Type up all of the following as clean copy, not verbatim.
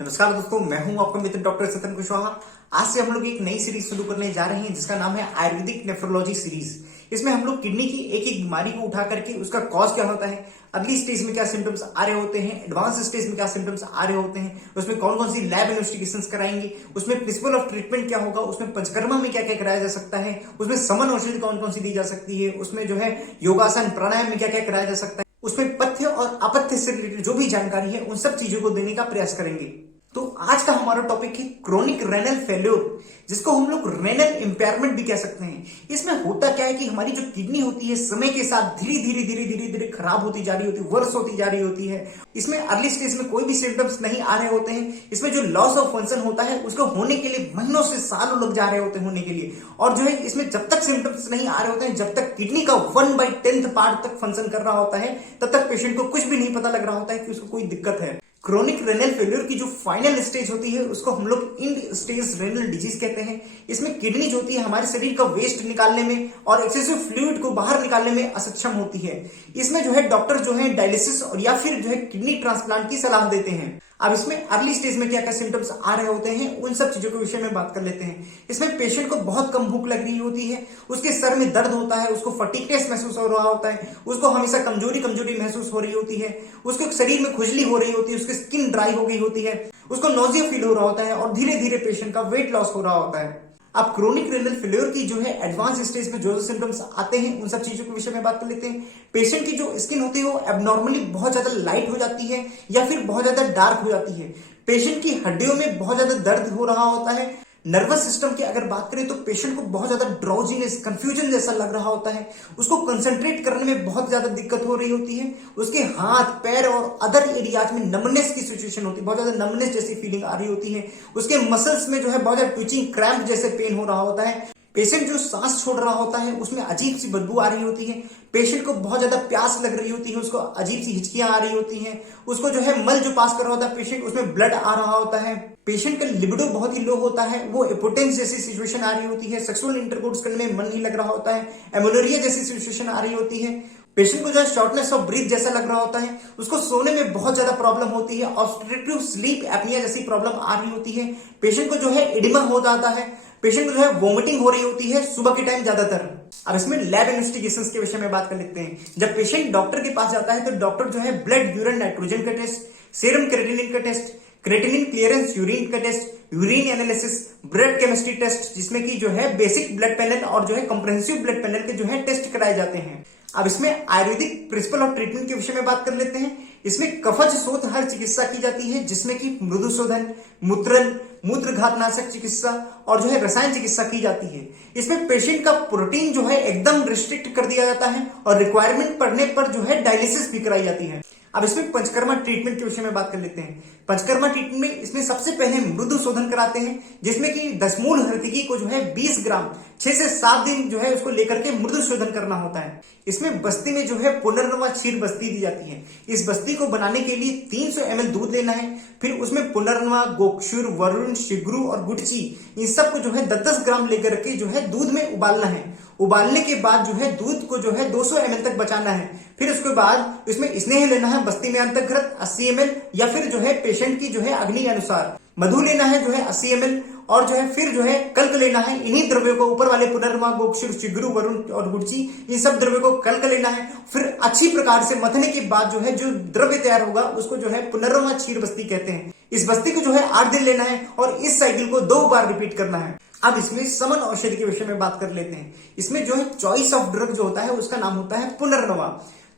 नमस्कार दोस्तों, मैं हूं आपका मित्र डॉक्टर सतन कुशवाहा। आज से हम लोग एक नई सीरीज शुरू करने जा रहे हैं जिसका नाम है आयुर्वेदिक नेफ्रोलॉजी सीरीज। इसमें हम लोग किडनी की एक एक बीमारी को उठा करके उसका कॉज क्या होता है, अर्ली स्टेज में क्या सिम्टम्स आ रहे होते हैं, एडवांस स्टेज में क्या सिम्टम्स आ रहे होते हैं, उसमें कौन कौन सी लैब इन्वेस्टिगेशंस कराएंगे, उसमें प्रिंसिपल ऑफ ट्रीटमेंट क्या होगा, उसमें पंचकर्मा में क्या क्या कराया जा सकता है, उसमें समन औषधि कौन कौन सी दी जा सकती है, उसमें जो है योगासन प्राणायाम में क्या क्या कराया जा सकता है, उसमें पथ्य और अपथ्य से रिलेटेड जो भी जानकारी है उन सब चीजों को देने का प्रयास करेंगे। तो आज का हमारा टॉपिक है क्रोनिक रेनल फेल्योर, जिसको हम लोग रेनल इंपेयरमेंट भी कह सकते हैं। इसमें होता क्या है कि हमारी जो किडनी होती है समय के साथ धीरे धीरे खराब होती जा रही होती है, वर्ष होती जा रही होती है। इसमें अर्ली स्टेज में कोई भी सिम्टम्स नहीं आ रहे होते हैं। इसमें जो लॉस ऑफ फंक्शन होता है उसको होने के लिए महीनों से सालों लग जा रहे होते हैं होने के लिए। और जो है इसमें जब तक सिम्टम्स नहीं आ रहे होते हैं, जब तक किडनी का 1/10 पार्ट तक फंक्शन कर रहा होता है, तब तक पेशेंट को कुछ भी नहीं पता लग रहा होता है कि उसको कोई दिक्कत है। क्रोनिक रेनल फेल्योर की जो फाइनल स्टेज होती है उसको हम लोग इंड स्टेज रेनल डिजीज कहते हैं। इसमें किडनी जो होती है हमारे शरीर का वेस्ट निकालने में और एक्सेसिव फ्लूइड को बाहर निकालने में असक्षम होती है। इसमें जो है डॉक्टर जो है डायलिसिस और या फिर जो है किडनी ट्रांसप्लांट की सलाह देते हैं। अब इसमें अर्ली स्टेज में क्या क्या सिम्टम्स आ रहे होते हैं उन सब चीजों के विषय में बात कर लेते हैं। इसमें पेशेंट को बहुत कम भूख लग रही होती है, उसके सर में दर्द होता है, उसको फटीगनेस महसूस हो रहा होता है, उसको हमेशा कमजोरी कमजोरी महसूस हो रही होती है, उसके शरीर में खुजली हो रही होती है, उसकी स्किन ड्राई हो गई होती है, उसको नोजिया फील हो रहा होता है और धीरे धीरे पेशेंट का वेट लॉस हो रहा होता है। अब क्रोनिक रेनल फेल्योर की जो है एडवांस स्टेज में जो सिम्टम्स आते हैं उन सब चीजों के विषय में बात कर लेते हैं। पेशेंट की जो स्किन होती है वो एबनॉर्मली बहुत ज्यादा लाइट हो जाती है या फिर बहुत ज्यादा डार्क हो जाती है। पेशेंट की हड्डियों में बहुत ज्यादा दर्द हो रहा होता है। नर्वस सिस्टम की अगर बात करें तो पेशेंट को बहुत ज्यादा ड्राउजीनेस, कंफ्यूजन जैसा लग रहा होता है, उसको कंसंट्रेट करने में बहुत ज्यादा दिक्कत हो रही होती है, उसके हाथ पैर और अदर एरियाज में नमनेस की सिचुएशन होती है, बहुत ज्यादा नमनेस जैसी फीलिंग आ रही होती है, उसके मसल्स में जो है बहुत ज्यादा ट्विचिंग क्रैम्प जैसे पेन हो रहा होता है। पेशेंट जो सांस छोड़ रहा होता है उसमें अजीब सी बदबू आ रही होती है। पेशेंट को बहुत ज्यादा प्यास लग रही होती है, उसको अजीब सी हिचकियां आ रही होती हैं, उसको जो है मल जो पास कर रहा होता है पेशेंट उसमें ब्लड आ रहा होता है। पेशेंट का लिबिडो बहुत ही लो होता है, वो इम्पोटेंस जैसी सिचुएशन आ रही होती है, सेक्सुअल इंटरकोर्स करने में मन नहीं लग रहा होता है, एमोलोरिया जैसी सिचुएशन आ रही होती है। पेशेंट को जो है शॉर्टनेस ऑफ ब्रीथ जैसा लग रहा होता है, उसको सोने में बहुत ज्यादा प्रॉब्लम होती है, ऑब्स्ट्रक्टिव स्लीप एपनिया जैसी प्रॉब्लम आ रही होती है। पेशेंट को जो है एडिमा हो जाता है, पेशेंट को जो है वोमिटिंग हो रही होती है सुबह के टाइम ज्यादातर। अब इसमें लैब इन्वेस्टिगेशंस के विषय में बात कर लेते हैं। जब पेशेंट डॉक्टर के पास जाता है तो डॉक्टर जो है ब्लड यूरिन नाइट्रोजन का टेस्ट, सीरम क्रेटिनिन का टेस्ट, क्रेटिनिन क्लियरेंस यूरिन का test, urine analysis, blood chemistry test, जिसमें कि जो है बेसिक ब्लड पैनल और जो है कॉम्प्रिहेंसिव ब्लड पैनल के जो है टेस्ट कराए जाते हैं। अब इसमें आयुर्वेदिक प्रिंसिपल ऑफ ट्रीटमेंट के विषय में बात कर लेते हैं। इसमें कफज शोथ हर चिकित्सा की जाती है, जिसमें कि मृदुशोधन, मूत्रन, मूत्रघातनाशक चिकित्सा और जो है रसायन चिकित्सा की जाती है। इसमें पेशेंट का प्रोटीन जो है एकदम रिस्ट्रिक्ट कर दिया जाता है और रिक्वायरमेंट पड़ने पर जो है डायलिसिस भी कराई जाती है। अब इसमें पंचकर्मा ट्रीटमेंट के विषय में बात कर लेते हैं। पंचकर्मा ट्रीटमेंट में इसमें सबसे पहले मृदु शोधन कराते हैं, जिसमें कि दशमूल हृतिकी को जो है 20 ग्राम 6 से 7 दिन जो है उसको लेकर के मृदु शोधन करना होता है। इसमें बस्ती में जो है पुनर्नवा क्षीर बस्ती दी जाती है। इस बस्ती को बनाने के लिए 300 ml दूध लेना है, फिर उसमें पुनर्नवा, गोक्षुर, वरुण, शिग्रू और गुटची इन सबको जो है 10-10 ग्राम लेकर के जो है दूध में उबालना है। उबालने के बाद जो है दूध को जो है 200 ml तक बचाना है। फिर उसके बाद इसमें स्नेह लेना है बस्ती में अंतर्गत 80 ml या फिर जो है पेशेंट की जो है अग्नि अनुसार। मधु लेना है जो है 80 ml और जो है फिर जो है कल्क लेना है। इन्हीं द्रव्यों को ऊपर वाले पुनर्नवा, गोक्षुर, शिग्रू, वरुण और गुड़ची इन सब द्रव्यों को कल्क लेना है। फिर अच्छी प्रकार से मथने के बाद जो है जो द्रव्य तैयार होगा उसको जो है पुनर्नवा क्षीर बस्ती कहते हैं। इस बस्ती को जो है 8 दिन लेना है और इस साइकिल को 2 बार रिपीट करना है। अब इसमें समन औषधि के विषय में बात कर लेते हैं। इसमें जो है चॉइस ऑफ ड्रग जो होता है उसका नाम होता है पुनर्नवा।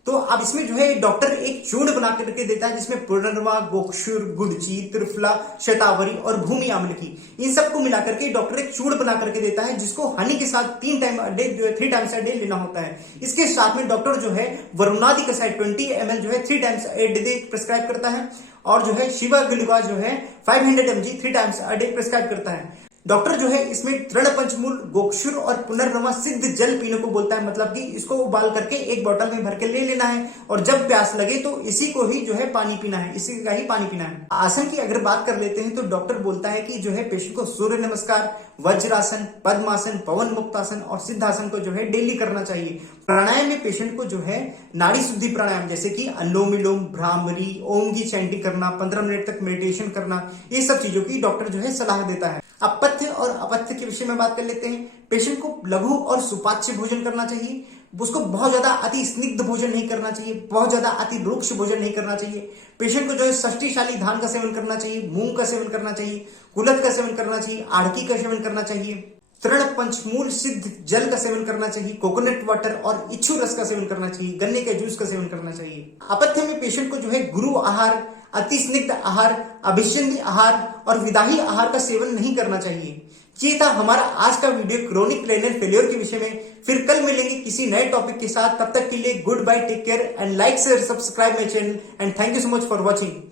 तो अब इसमें जो है डॉक्टर एक चूर्ण बना करके देता है, जिसमें पुनर्नवा, गोक्षुर, गुड़ची, त्रिफला, शतावरी और भूमि आम्ल की इन सबको मिलाकर के डॉक्टर एक चूर्ण बना करके देता है, जिसको हनी के साथ 3 टाइम अ डे लेना होता है। इसके साथ में डॉक्टर जो है वरुणादि कसाय 20 ml जो है 3 टाइम्स अ डे प्रिस्क्राइब करता है और जो है शिवा ग्लूकोज जो है 500 mg 3 times a day prescribe करता है। डॉक्टर जो है इसमें तृण पंचमूल, गोक्षुर और पुनर्नवा सिद्ध जल पीने को बोलता है, मतलब कि इसको उबाल करके एक बोतल में भर के ले लेना है और जब प्यास लगे तो इसी को ही जो है पानी पीना है, इसी का ही पानी पीना है। आसन की अगर बात कर लेते हैं तो डॉक्टर बोलता है कि जो है पेशेंट को सूर्य नमस्कार, वज्रासन, पद्मासन, पवन मुक्तासन और सिद्धासन को जो है डेली करना चाहिए। प्राणायाम में पेशेंट को जो है नाड़ी शुद्धि प्राणायाम जैसे कि अनुलोम विलोम, भ्रामरी, ओम की चैंटिंग करना, 15 मिनट तक मेडिटेशन करना, ये सब चीजों की डॉक्टर जो है सलाह देता है। अब पथ्य और अपथ्य के विषय में बात कर लेते हैं। पेशेंट को लघु और सुपाच्य भोजन करना चाहिए, उसको बहुत ज्यादा अति स्निग्ध भोजन नहीं करना चाहिए, बहुत ज्यादा अति रुक्ष भोजन नहीं करना चाहिए। पेशेंट को जो है षष्टिशाली धान का सेवन करना चाहिए, मूंग का सेवन करना चाहिए, कुलथ का सेवन करना चाहिए, आड़की का सेवन करना चाहिए, तृण पंचमूल सिद्ध जल का सेवन करना चाहिए, कोकोनट वाटर और इच्छू रस का सेवन करना चाहिए, गन्ने के जूस का सेवन करना चाहिए। अपथ्य में पेशेंट को जो है गुरु आहार, अति स्निग्ध आहार, अभिसंधि आहार और विदाही आहार का सेवन नहीं करना चाहिए। ये था हमारा आज का वीडियो क्रोनिक रेनल फेलियर के विषय में। फिर कल मिलेंगे किसी नए टॉपिक के साथ, तब तक के लिए goodbye, take care and like share subscribe my channel and thank you so much for watching.